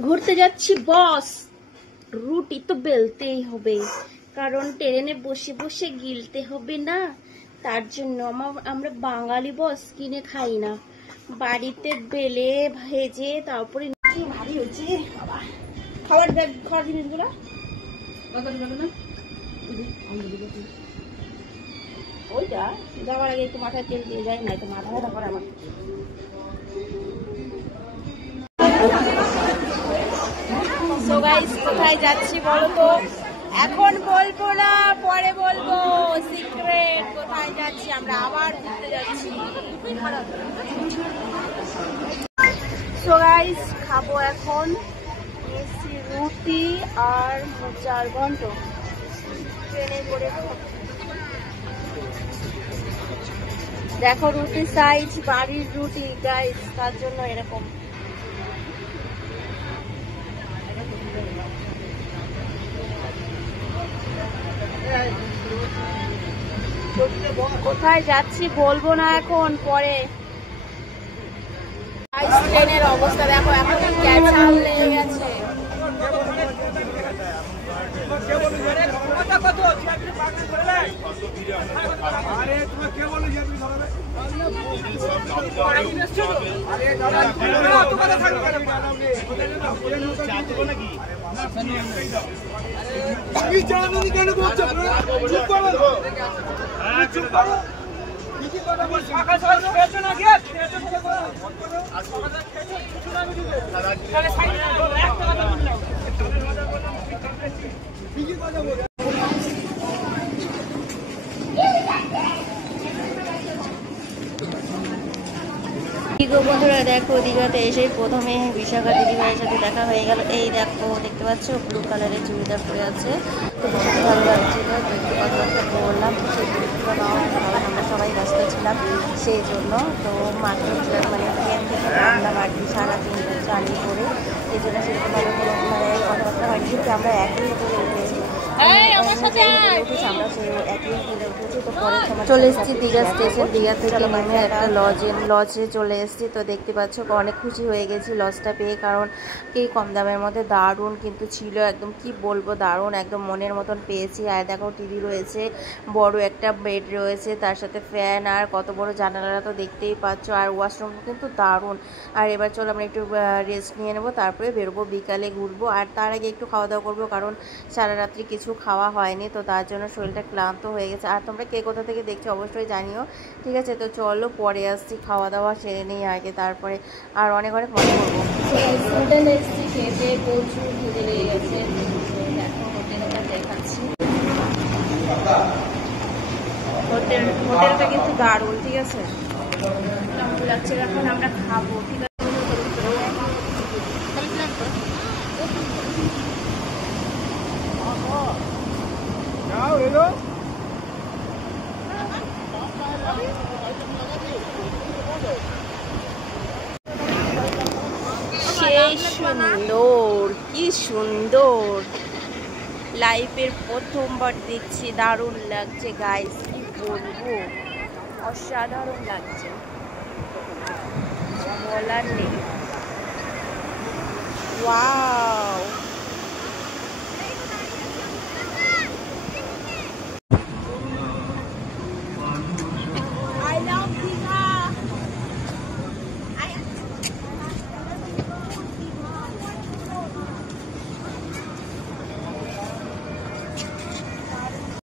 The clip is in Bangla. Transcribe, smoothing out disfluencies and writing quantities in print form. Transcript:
ঘুরতে যাচ্ছি বস, রুটি তো বেলতেই হবে, কারণ ট্রেনে বসে বসে গিলতে হবে না। তার জন্য আমরা বাঙালি বস কিনে খাই না, বাড়িতে বেলে ভেজে তারপরে কি ভারী হচ্ছে বাবা। খাবার ব্যাগ, খাওয়ার জিনিসগুলো ওইটা যাওয়ার আগে একটু মাথায় তেল দিয়ে যায়, না তো মাথা ব্যথা করে আমার। সো গাইস, কোথায় যাচ্ছি বলো তো? এখন বলবো না, পরে বলবো, সিক্রেট। কোথায় যাচ্ছি? আমরা আবার ঘুরতে যাচ্ছি। সো গাইস, খাবো এখন এসি রুটি আর মোচার ঘন্ট ট্রেনে করে। দেখো রুটি সাইজ, বাড়ির রুটি গাইস, তার জন্য এরকম। কোথায় যাচ্ছি বলবো না এখন, পরে। ট্রেনের অবস্থা দেখো, এখন ক্যান্সার লেগে গেছে। বন্ধুরা দেখো, দীঘাতে এসে প্রথমে বিশাখা দিদিভাইয়ের সাথে দেখা হয়ে গেল। এই দেখো, দেখতে পাচ্ছ ব্লু কালারের চুড়িদার পরে আছে, তো খুব ভালো লাগছিল। তো একটু কথাবার্তা বললাম, সেই আমরা সবাই ব্যস্ত ছিলাম সেই জন্য। তো মাত্র মানে ট্রেন থেকে নামলাম আর কি, সারাদিন জার্নি করে, এই জন্য সেরকমভাবে কোনো মানে কথাবার্তা হয়নি, কিন্তু আমরা একই করে উঠেছি। আমরা সেই একই হোটেলে উঠেছি। তো পরে চলে এসেছি দীঘা স্টেশন। দীঘা থেকে নেমে একটা লজে চলে এসেছি। তো দেখতে পাচ্ছ অনেক খুশি হয়ে গেছি লজটা পেয়ে, কারণ কি কম দামের মধ্যে দারুণ কিন্তু ছিল, একদম কি বলবো, দারুণ একদম মনের মতন পেয়েছি। আর দেখো টিভি রয়েছে, বড় একটা বেড রয়েছে, তার সাথে ফ্যান, আর কত বড় জানালাটা তো দেখতেই পাচ্ছ, আর ওয়াশরুম কিন্তু দারুণ। আর এবার চলো আমরা একটু রেস্ট নিয়ে নেবো, তারপরে বেরোবো, বিকালে ঘুরবো। আর তার আগে একটু খাওয়া দাওয়া করবো, কারণ সারা রাত্রি কিছু খাওয়া হয়নি, তো তার জন্য শরীরটা ক্লান্ত হয়ে গেছে। আর তোমরা কে কোথা থেকে দেখছো অবশ্যই জানিও, ঠিক আছে? তো চলো পরে আসছি, খাওয়া দাওয়া সেরে নিই আগে, তারপরে আর অনেক অনেক মজা করবো। হোটেলে এসেছি, খেতে প্রচুর খিদে লেগে গেছে। দেখো হোটেলটা দেখাচ্ছি, হোটেলটা কিন্তু দারুণ, ঠিক আছে? কেমন লাগছে এখন আমরা খাবো, ঠিক আছে? সেই সুন্দর, কি সুন্দর, লাইফের প্রথমবার দেখছি, দারুণ লাগছে গাইস, কি বলবো, অসাধারণ লাগছে, বলার নেই। ওয়াও।